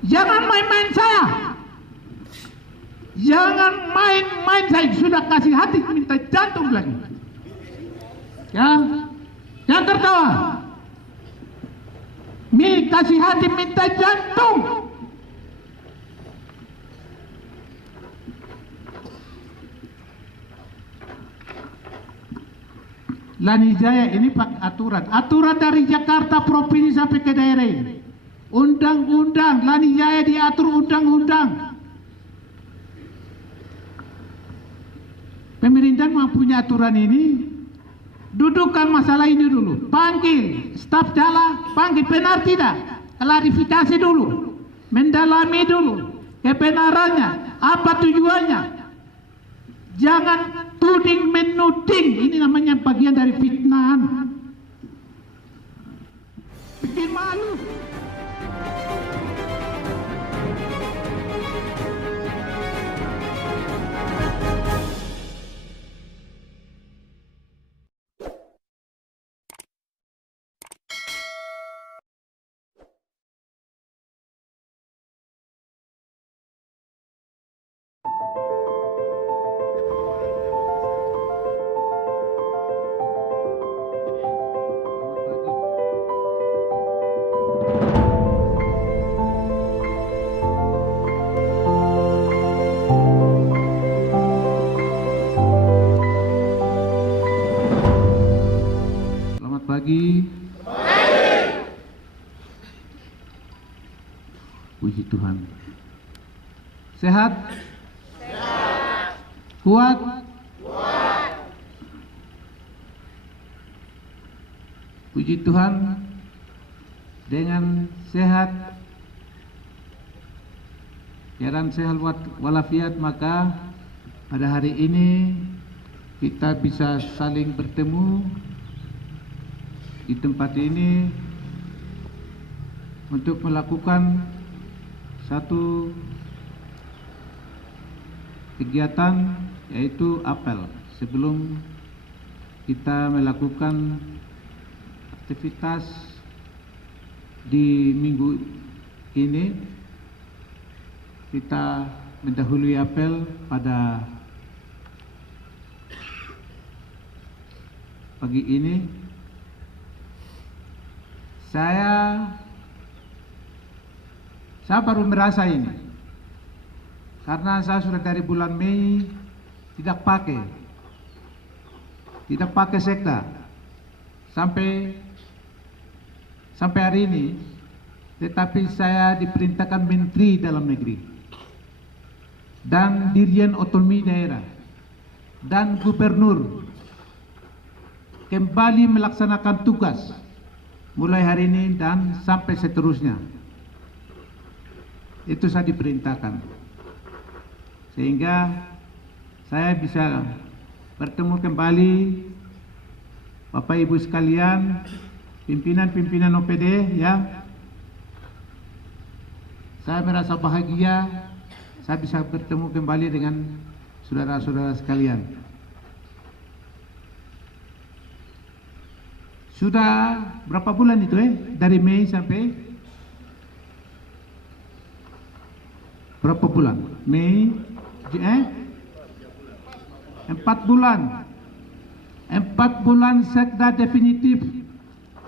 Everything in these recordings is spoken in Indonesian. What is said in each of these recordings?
Jangan main-main saya. Jangan main-main saya. Sudah kasih hati minta jantung lagi. Ya, jangan tertawa. Kasih hati minta jantung. Lani Jaya ini pakai aturan dari Jakarta provinsi sampai ke daerah ini. Undang-undang, Lani Jaya diatur undang-undang. Pemerintah mempunyai aturan ini, dudukkan masalah ini dulu, panggil staf jala, panggil benar tidak, klarifikasi dulu, mendalami dulu kebenarannya, apa tujuannya. Jangan tuding menuding, ini namanya bagian dari fitnahan. Bikin malu. Pagi. Puji Tuhan. Sehat? Sehat. Kuat? Kuat. Puji Tuhan, dengan sehat, keadaan sehat walafiat, maka pada hari ini kita bisa saling bertemu di tempat ini untuk melakukan satu kegiatan, yaitu apel, sebelum kita melakukan aktivitas di minggu ini. Kita mendahului apel pada pagi ini. Saya baru merasa ini, karena saya sudah dari bulan Mei tidak pakai sekda sampai hari ini, tetapi saya diperintahkan Menteri Dalam Negeri dan Dirjen Otonomi Daerah dan Gubernur kembali melaksanakan tugas mulai hari ini dan sampai seterusnya. Itu saya diperintahkan, sehingga saya bisa bertemu kembali Bapak Ibu sekalian, pimpinan-pimpinan OPD, ya. Saya merasa bahagia saya bisa bertemu kembali dengan saudara-saudara sekalian. Sudah berapa bulan itu dari Mei sampai berapa bulan? Mei 4 bulan. 4 bulan sekda definitif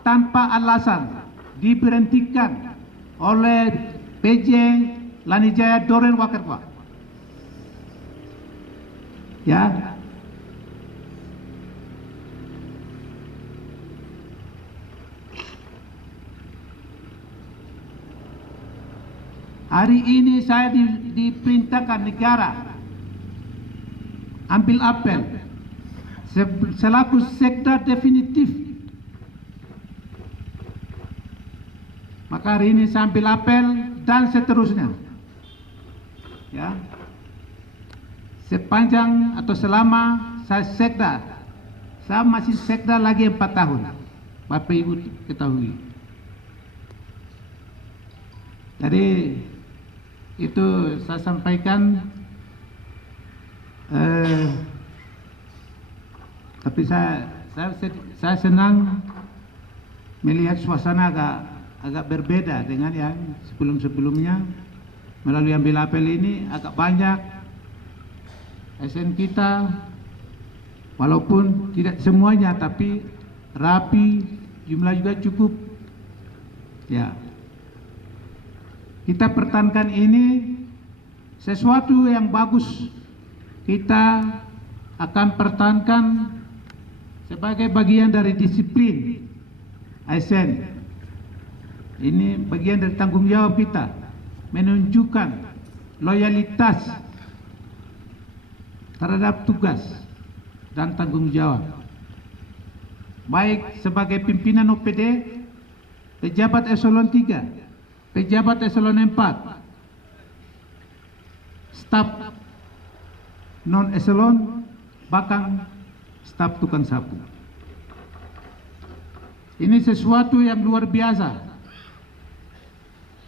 tanpa alasan diberhentikan oleh PJ Lani Jaya Doren Wakerwa. Ya. Hari ini saya diperintahkan negara ambil apel selaku sekda definitif. Maka hari ini saya ambil apel dan seterusnya. Ya. Sepanjang atau selama saya sekda, saya masih sekda lagi 4 tahun. Bapak Ibu ketahui. Jadi itu saya sampaikan, tapi saya senang melihat suasana agak berbeda dengan yang sebelum-sebelumnya. Melalui ambil apel ini agak banyak ASN kita, walaupun tidak semuanya tapi rapi, jumlah juga cukup. Ya, kita pertahankan ini sesuatu yang bagus. Kita akan pertahankan sebagai bagian dari disiplin ASN. Ini bagian dari tanggung jawab kita, menunjukkan loyalitas terhadap tugas dan tanggung jawab, baik sebagai pimpinan OPD, pejabat eselon 3, pejabat eselon 4, staf non eselon, bahkan staf tukang sapu. Ini sesuatu yang luar biasa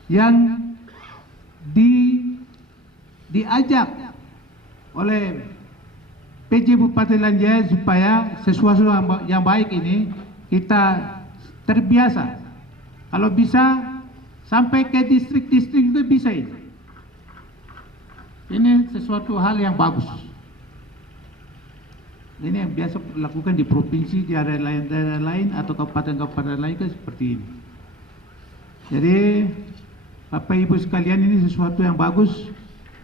yang diajak oleh PJ Bupati Lanjai supaya sesuatu yang baik ini kita terbiasa. Kalau bisa sampai ke distrik-distrik itu bisa ini. Ini sesuatu hal yang bagus. Ini yang biasa dilakukan di provinsi, di daerah lain atau kabupaten-kabupaten lain kan seperti ini. Jadi Bapak Ibu sekalian, ini sesuatu yang bagus.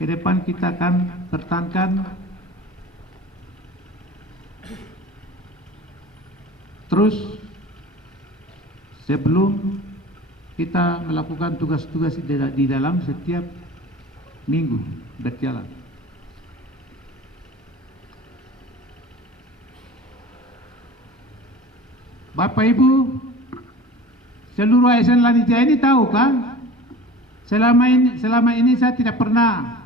Ke depan kita akan pertahankan terus sebelum kita melakukan tugas-tugas di dalam setiap minggu berjalan. Bapak Ibu, seluruh ASN Lanijaya ini tahu kan? Selama ini saya tidak pernah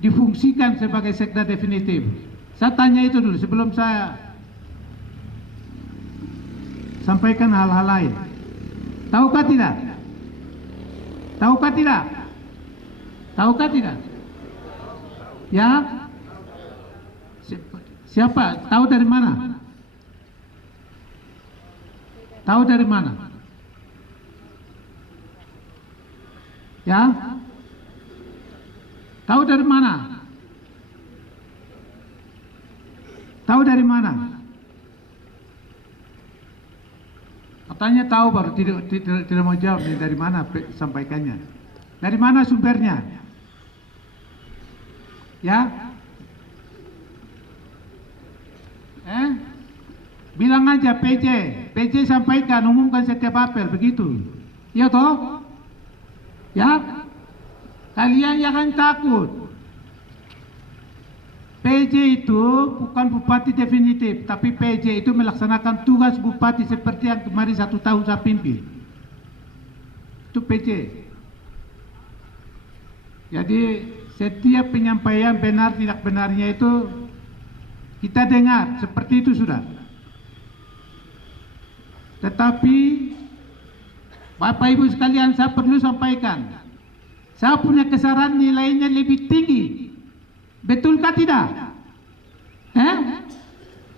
difungsikan sebagai sekda definitif. Saya tanya itu dulu sebelum saya sampaikan hal-hal lain. Tahukah tidak? Tahukah tidak? Tahukah tidak? Ya? Siapa? Tahu dari mana? Tahu dari mana? Ya? Tahu dari mana? Tahu dari mana? Katanya tahu baru tidak mau jawab dari mana sampaikannya. Dari mana sumbernya? Ya? Bilang aja PJ sampaikan, umumkan setiap apel, begitu. Ya toh? Ya, kalian jangan takut. PJ itu bukan bupati definitif, tapi PJ itu melaksanakan tugas bupati seperti yang kemarin 1 tahun saya pimpin. Itu PJ. Jadi setiap penyampaian benar tidak benarnya itu kita dengar, seperti itu sudah. Tetapi Bapak Ibu sekalian, saya perlu sampaikan, saya punya kesaran nilainya lebih tinggi. Betulkah tidak?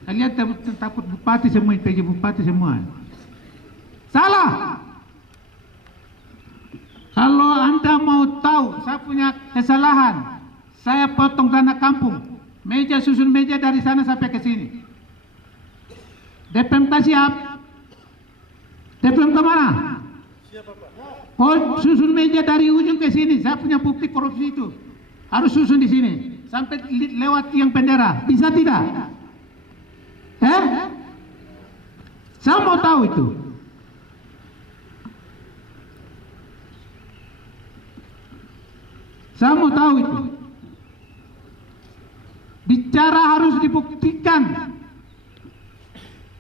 Kalian takut bupati semua, PJ bupati semua. Salah. Kalau Anda mau tahu saya punya kesalahan, saya potong dana kampung, meja susun meja dari sana sampai ke sini. DPMK siap? DPMK mana? Oh, susun meja dari ujung ke sini. Saya punya bukti korupsi itu. Harus susun di sini sampai lewat tiang bendera. Bisa tidak? Saya mau tahu itu. Saya mau tahu itu. Bicara harus dibuktikan.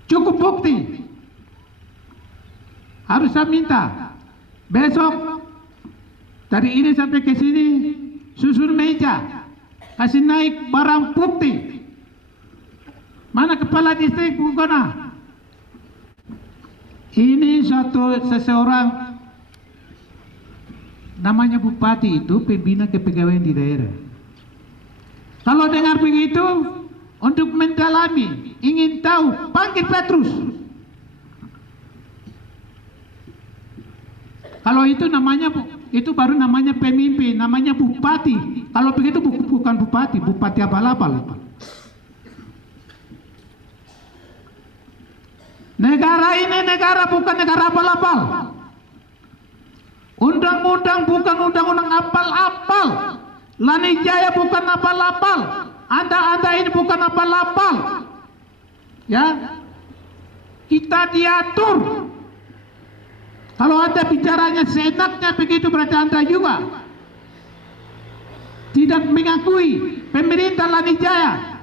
Cukup bukti. Harus saya minta. Besok dari ini sampai ke sini susun meja, kasih naik barang bukti. Mana kepala distrik Bugona? Ini seseorang namanya bupati itu pembina kepegawaian di daerah. Kalau dengar begitu, untuk mendalami, ingin tahu, panggil Petrus. Kalau itu namanya, itu baru namanya pemimpin, namanya bupati. Kalau begitu bukan bupati, bupati abal-abal. Negara ini negara bukan negara abal-abal. Undang-undang bukan undang-undang abal-abal. Lani Jaya bukan abal-abal. Anda ini bukan abal-abal. Ya, kita diatur. Kalau Anda bicaranya seenaknya begitu, berarti Anda juga tidak mengakui pemerintah Lani Jaya,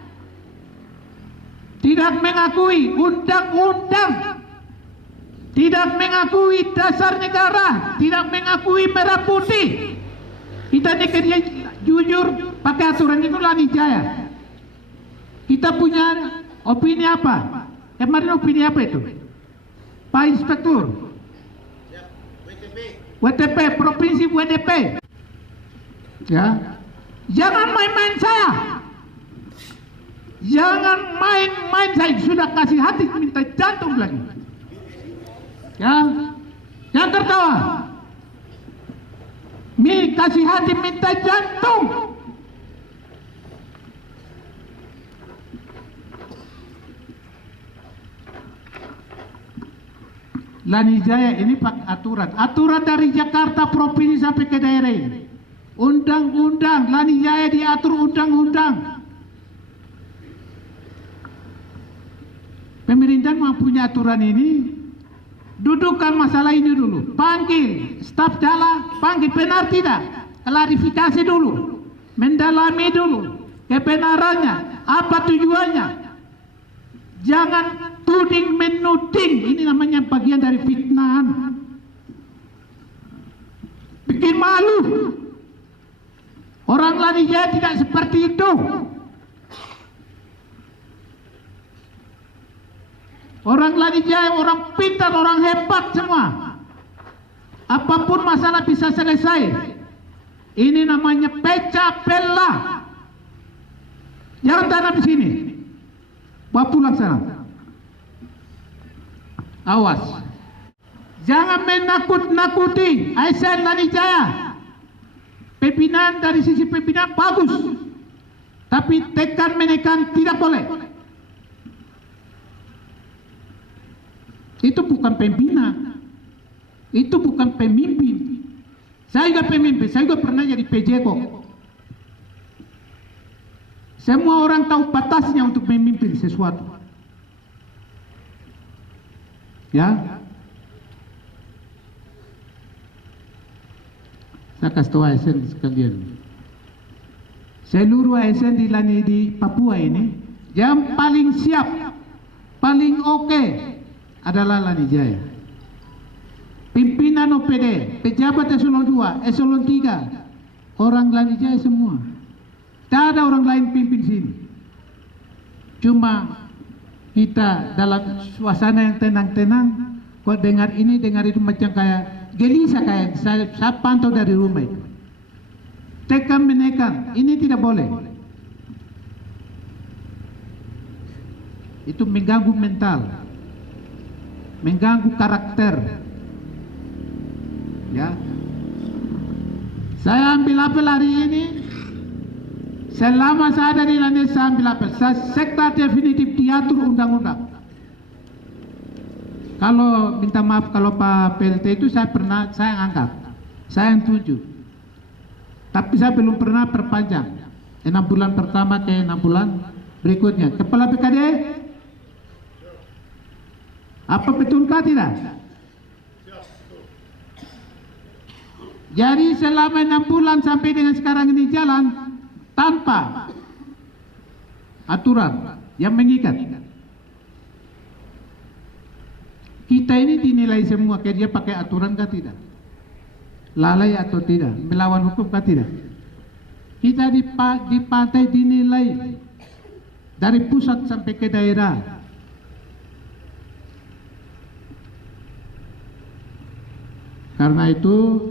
tidak mengakui undang-undang, tidak mengakui dasar negara, tidak mengakui merah putih. Kita ini kerja jujur pakai aturan itu Lani Jaya. Kita punya opini apa? Kemarin opini apa itu? Pak Inspektur WTP, Provinsi WTP. Ya, jangan main-main saya. Jangan main-main saya. Sudah kasih hati, minta jantung lagi. Ya, jangan tertawa. Kasih hati, minta jantung. Lani Jaya ini pakai aturan dari Jakarta provinsi sampai ke daerah ini. Undang-undang, Lani Jaya diatur undang-undang. Pemerintah mempunyai aturan ini, dudukkan masalah ini dulu, panggil staf Jala, panggil benar tidak, klarifikasi dulu, mendalami dulu kebenarannya, apa tujuannya. Jangan tuding menuding, ini namanya bagian dari fitnahan. Bikin malu. Orang Lani Jaya tidak seperti itu. Orang Lani Jaya orang pintar, orang hebat semua. Apapun masalah bisa selesai. Ini namanya pecah belah. Jangan tanam di sini. Bawa pulang sana. Awas. Jangan menakut-nakuti ASN Lani Jaya. Pimpinan dari sisi pimpinan bagus. Tapi tekan menekan tidak boleh. Itu bukan pimpinan. Itu bukan pemimpin. Saya juga pemimpin, saya juga pernah jadi PJ kok. Semua orang tahu batasnya untuk memimpin sesuatu. Ya. Saya kasih tahu ASN sekalian. Seluruh ASN di Papua ini, yang paling siap, paling oke adalah Lani Jaya. Pimpinan OPD, pejabat eselon 2, eselon 3, orang Lani Jaya semua. Tidak ada orang lain pimpin sini. Cuma kita dalam suasana yang tenang-tenang, kok dengar ini, dengar itu macam kayak gelisah, kayak saya pantau dari rumah itu. Tekan menekan, ini tidak boleh. Itu mengganggu mental, mengganggu karakter. Ya, saya ambil apel hari ini. Selama saya ada di Lani, saya ambil apel. Sekta definitif diatur undang-undang. Kalau minta maaf kalau Pak PLT itu saya angkat, saya yang tuju. Tapi saya belum pernah perpanjang 6 bulan pertama ke 6 bulan berikutnya. Kepala BKD, apa betulkah tidak? Jadi selama 6 bulan sampai dengan sekarang ini jalan tanpa aturan yang mengikat. Kita ini dinilai semua kerja pakai aturan kah tidak? Lalai atau tidak? Melawan hukum kah tidak? Kita di pantai dinilai dari pusat sampai ke daerah. Karena itu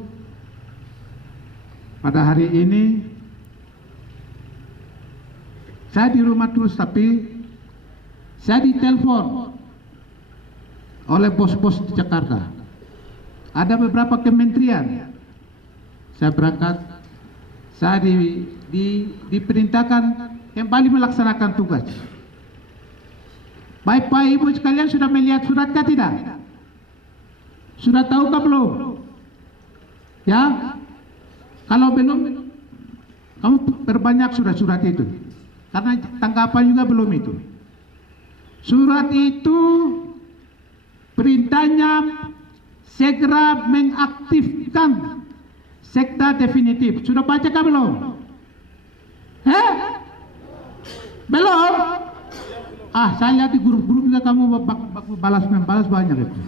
pada hari ini saya di rumah terus, tapi saya ditelepon oleh bos-bos di Jakarta. ada beberapa kementerian. Saya berangkat, saya diperintahkan kembali melaksanakan tugas. Bapak Ibu sekalian sudah melihat surat kah tidak? Sudah tahu kah belum? Ya, kalau belum, kamu perbanyak surat-surat itu, karena tanggapan juga belum itu. Surat itu perintahnya segera mengaktifkan sekda definitif. Sudah baca kah belum? Belum? Saya lihat di grup-grup juga kamu balas banyak itu.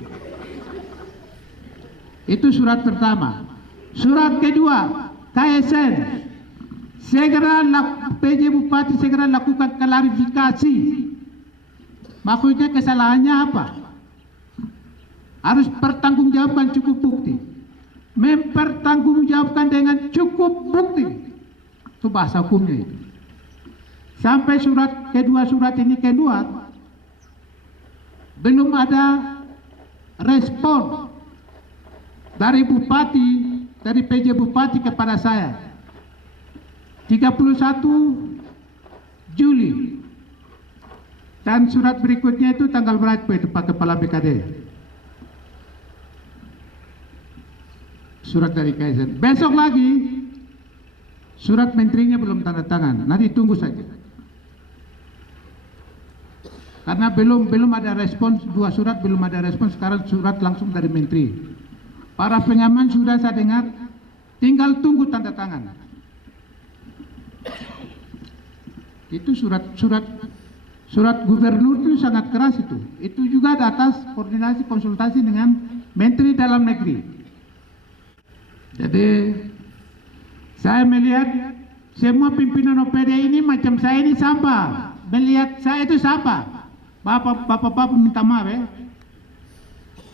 Itu surat pertama. Surat kedua, KSN segera PJ Bupati segera lakukan klarifikasi. Maksudnya kesalahannya apa? Harus pertanggungjawabkan cukup bukti. Mempertanggungjawabkan dengan cukup bukti. Itu bahasa hukumnya itu. Sampai surat ini keluar, belum ada respon dari Bupati, dari PJ Bupati kepada saya. 31 Juli. Dan surat berikutnya itu tanggal berapa itu Pak Kepala BKD? Surat dari KSN. Besok lagi surat menterinya belum tanda tangan. Nanti tunggu saja. Karena belum ada respons, 2 surat belum ada respons, sekarang surat langsung dari menteri. Para pengaman sudah saya dengar, tinggal tunggu tanda tangan. Itu surat gubernur itu sangat keras itu. Itu juga di atas koordinasi konsultasi dengan Menteri Dalam Negeri. Jadi saya melihat semua pimpinan OPD ini macam saya ini sampah. Melihat saya itu sampah. Bapak minta maaf ya.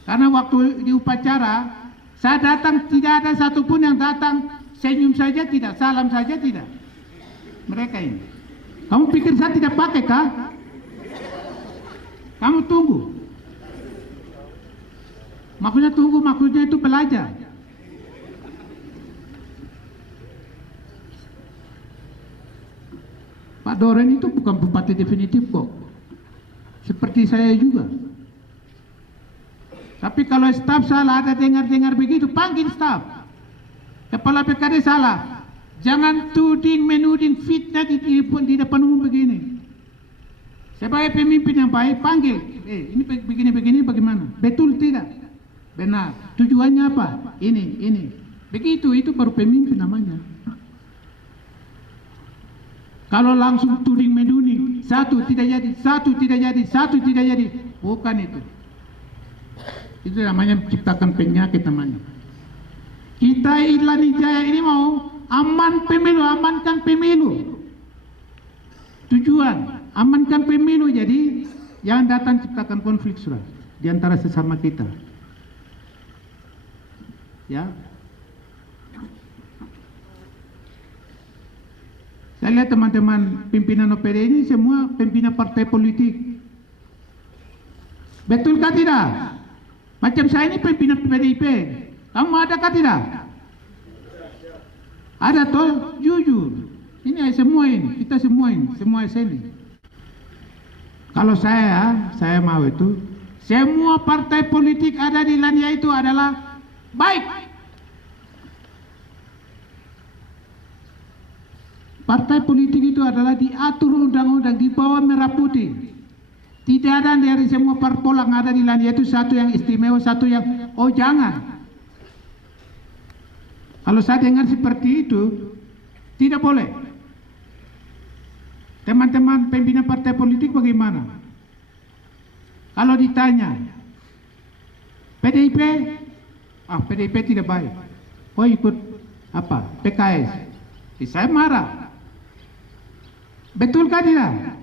Karena waktu di upacara saya datang tidak ada satupun yang datang senyum saja tidak, salam saja tidak. Mereka ini. Kamu pikir saya tidak pakai kah? Kamu tunggu. Maksudnya tunggu, maksudnya itu belajar. Pak Doren itu bukan bupati definitif kok. Seperti saya juga. Tapi kalau staf salah, ada dengar-dengar begitu, panggil staf. Kepala BKD salah. Jangan menuding fitnah di depan umum begini. Sebagai pemimpin yang baik, panggil. Ini begini, bagaimana? Betul tidak? Benar. Tujuannya apa? Ini. Begitu, itu baru pemimpin namanya. Kalau langsung tuding menuding, satu tidak jadi, bukan itu. Itu namanya menciptakan penyakit namanya. Kita Ilani Jaya ini mau amankan pemilu. Tujuan, amankan pemilu, jadi jangan datang ciptakan konflik sudah di antara sesama kita. Ya. Saya lihat teman-teman pimpinan OPD ini semua pimpinan partai politik. Betulkah tidak? Macam saya ini pimpinan PDIP. Kamu adakah tidak? Ada toh, jujur. Ini semua ini, kita semua ini. Kalau saya mau itu, semua partai politik ada di Lania itu adalah baik. Partai politik itu adalah diatur undang-undang di bawah merah putih. Tidak ada dari semua parpol yang ada di Lania itu satu yang istimewa, satu yang jangan. Kalau saya dengar seperti itu, tidak boleh. Teman-teman pimpinan partai politik bagaimana? Kalau ditanya, PDIP, PDIP tidak baik. Oh ikut apa? PKS. Saya marah. Betulkah tidak?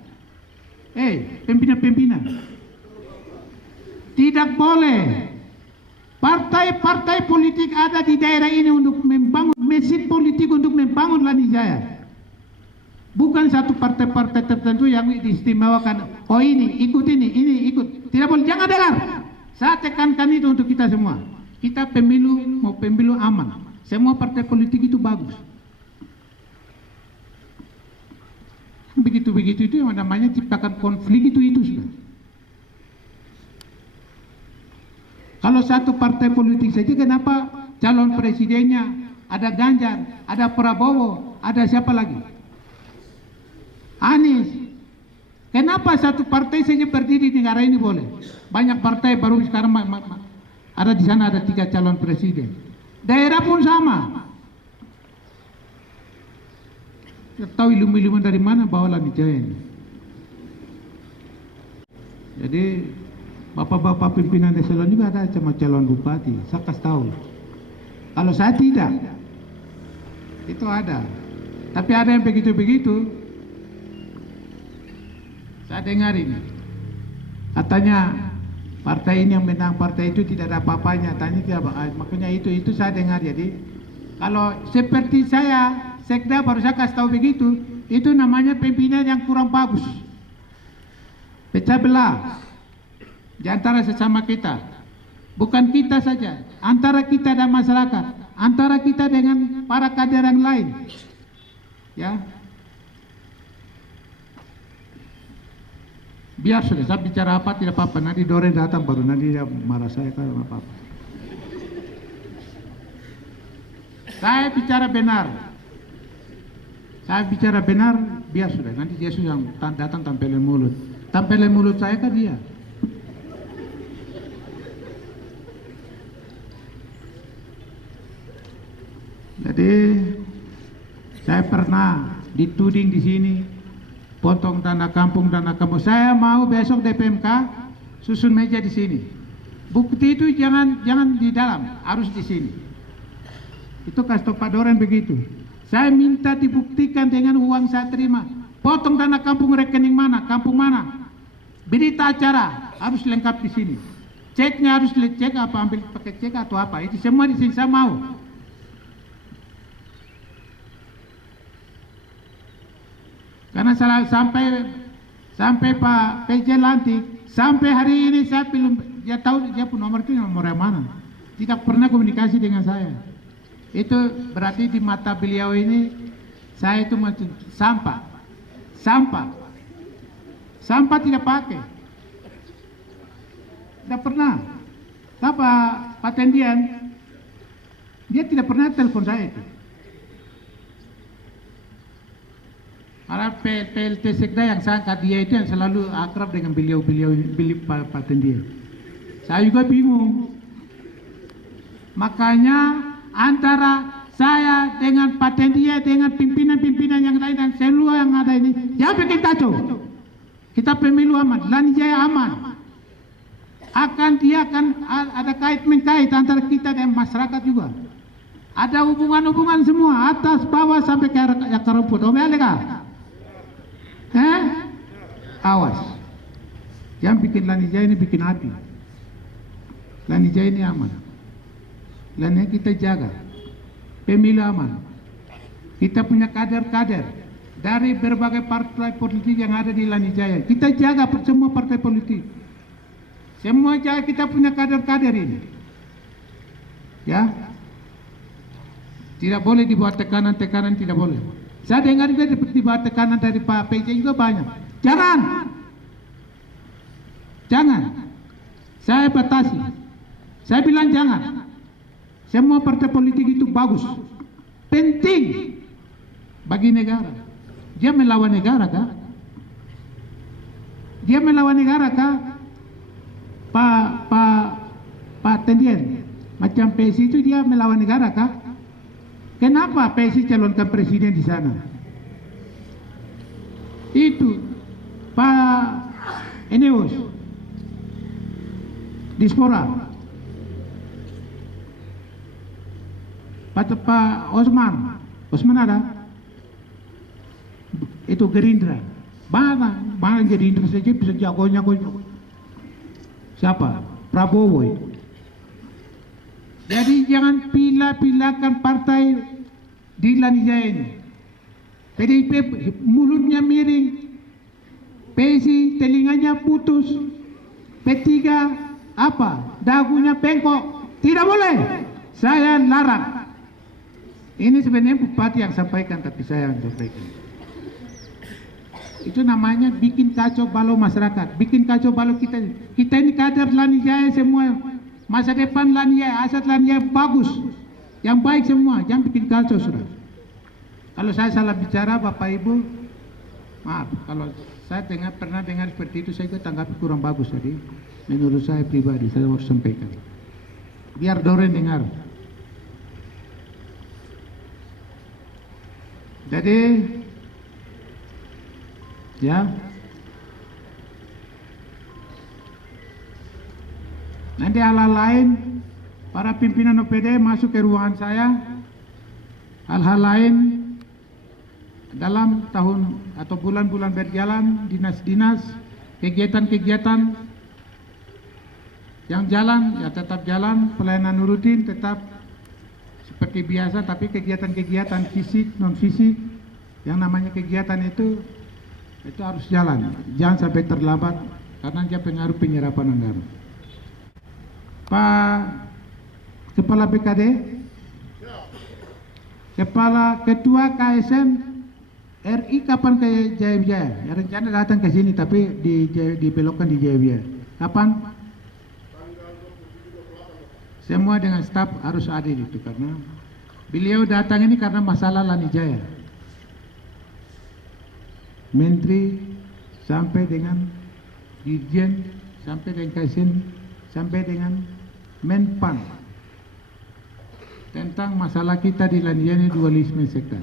Pimpinan-pimpinan. Tidak boleh. Partai-partai politik ada di daerah ini untuk membangun mesin politik untuk membangun Lani Jaya. Bukan satu partai-partai tertentu yang diistimewakan. Oh ini ikut. Tidak boleh, jangan dengar. Saya tekankan itu untuk kita semua. kita pemilu mau pemilu aman. Semua partai politik itu bagus. Begitu-begitu itu yang namanya ciptakan konflik itu sudah. Kalau satu partai politik saja, kenapa calon presidennya ada Ganjar, ada Prabowo, ada siapa lagi? Anies. Kenapa satu partai saja berdiri di negara ini boleh? Banyak partai baru sekarang ada di sana ada 3 calon presiden. Daerah pun sama. Tahu ilmu-ilmu dari mana bawa Lanijaya ini. Jadi bapak-bapak pimpinan eselon juga ada sama calon bupati. Saya kasih tahu. Kalau saya tidak, itu ada. Tapi ada yang begitu-begitu. Saya dengar ini. Katanya partai ini yang menang, partai itu tidak ada apa-apanya. Tanya tidak, makanya itu saya dengar. Jadi kalau seperti saya, sekda baru saya kasih tahu begitu, itu namanya pimpinan yang kurang bagus. Pecah belah di antara sesama kita. Bukan kita saja, antara kita dan masyarakat, antara kita dengan para kader yang lain. Ya. Biar sudah, saya bicara apa tidak apa-apa. Nanti Doren datang baru nanti dia marah saya kalau apa-apa. Saya bicara benar. Saya bicara benar, biar sudah. Nanti Yesus yang datang tampilin mulut. Tampilin mulut saya kan dia. Jadi saya pernah dituding di sini potong tanah kampung. Saya mau besok DPMK susun meja di sini. Bukti itu jangan di dalam, harus di sini. Itu kasih Pak Doren begitu. Saya minta dibuktikan dengan uang saya terima. Potong tanah kampung rekening mana, kampung mana. Berita acara harus lengkap di sini. Ceknya harus cek apa, ambil pakai cek atau apa. Itu semua di sini saya mau. Karena sampai Pak PJ lantik, sampai hari ini saya belum, dia tahu dia pun nomor itu nomor yang mana. Tidak pernah komunikasi dengan saya. Itu berarti di mata beliau ini saya itu macam sampah. Sampah tidak pakai. Tidak pernah. Pak Tendian, dia tidak pernah telepon saya itu. Karena PLT Sekda yang saya angkat dia itu yang selalu akrab dengan beliau Pak Tendian. Saya juga bingung. Makanya antara saya dengan Pak Tendian dengan pimpinan-pimpinan yang lain dan seluruh yang ada ini, jangan bikin kacau. Kita pemilu aman, Lanijaya aman. Dia akan ada kait-mengkait antara kita dan masyarakat juga. Ada hubungan-hubungan semua, atas bawah sampai ke akar rumput. Awas. Jangan bikin Lanijaya ini bikin hati. Lanijaya ini aman. Lanijaya kita jaga. Pemilu aman. Kita punya kader-kader dari berbagai partai politik yang ada di Lanijaya. Kita jaga semua partai politik. Semua jaga, kita punya kader-kader ini. Ya. Tidak boleh dibuat tekanan-tekanan, tidak boleh. Saya dengar juga dibuat tekanan dari Pak PJ juga banyak. Jangan. Saya batasi. Saya bilang jangan. Semua partai politik itu bagus. Penting bagi negara. Dia melawan negara kah? Pak Tendian. Macam PSI itu dia melawan negara kah? Kenapa PSI calonkan presiden di sana? Itu Pak Eneos Dispora, Pak Osman ada. Itu Gerindra. Mana Gerindra saja bisa jagonya siapa? Prabowo itu. Jadi jangan pilih-pilihkan partai di Lanijaya ini. PDIP mulutnya miring, PSI telinganya putus, P3 dagunya bengkok, Tidak boleh. Saya larang. Ini sebenarnya bupati yang sampaikan, tapi saya yang sampaikan. Itu namanya bikin kacau balau masyarakat, bikin kacau balau kita. Kita ini kader Lanijaya semua, masa depan Lanijaya, aset Lanijaya bagus, yang baik semua, jangan bikin kacau sudah. Kalau saya salah bicara, Bapak Ibu, maaf. Kalau saya pernah dengar seperti itu, saya tanggapi kurang bagus tadi. Menurut saya pribadi, saya harus sampaikan. Biar Doren dengar. Jadi, ya, nanti hal-hal lain, para pimpinan OPD masuk ke ruangan saya, hal-hal lain dalam tahun atau bulan-bulan berjalan, dinas-dinas, kegiatan-kegiatan yang jalan, ya tetap jalan, pelayanan rutin tetap seperti biasa, tapi kegiatan-kegiatan fisik, non-fisik, yang namanya kegiatan itu harus jalan, jangan sampai terlambat, karena dia pengaruh penyerapan anggaran. Pak Kepala BKD, Kepala Ketua KSM RI kapan ke Jayabaya? Ya, rencana datang ke sini, tapi dibelokkan di Jayabaya. Kapan? Semua dengan staf harus hadir itu, karena beliau datang ini karena masalah Lanijaya. Menteri sampai dengan Dirjen, sampai dengan Kasien, sampai dengan Menpan tentang masalah kita di Lanijaya, dualisme sektor.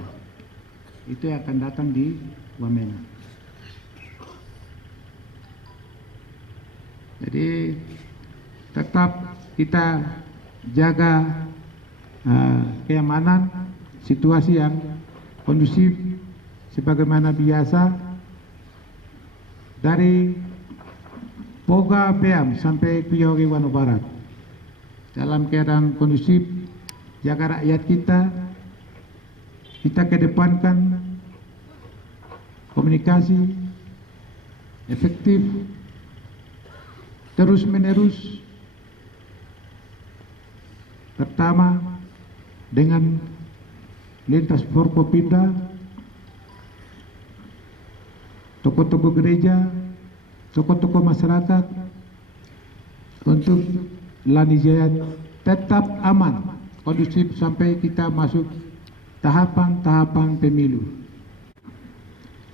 Itu yang akan datang di Wamena. Jadi tetap kita jaga keamanan, situasi yang kondusif sebagaimana biasa, dari Poga Beam sampai Piyogi Wano Barat dalam keadaan kondusif. Jaga rakyat kita kedepankan komunikasi efektif terus menerus, pertama dengan lintas Forkopimda, tokoh-tokoh gereja, tokoh-tokoh masyarakat, untuk Lanijaya tetap aman, kondusif sampai kita masuk tahapan-tahapan pemilu.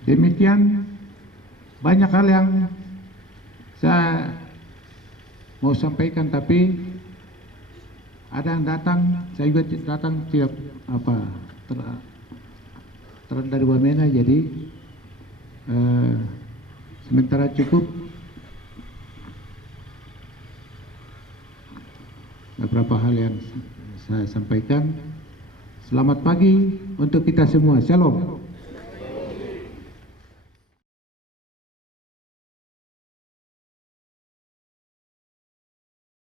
Demikian, banyak hal yang saya mau sampaikan, tapi ada yang datang, saya juga datang tiap dari Wamena, jadi sementara cukup. Beberapa hal yang saya sampaikan. Selamat pagi untuk kita semua. Shalom.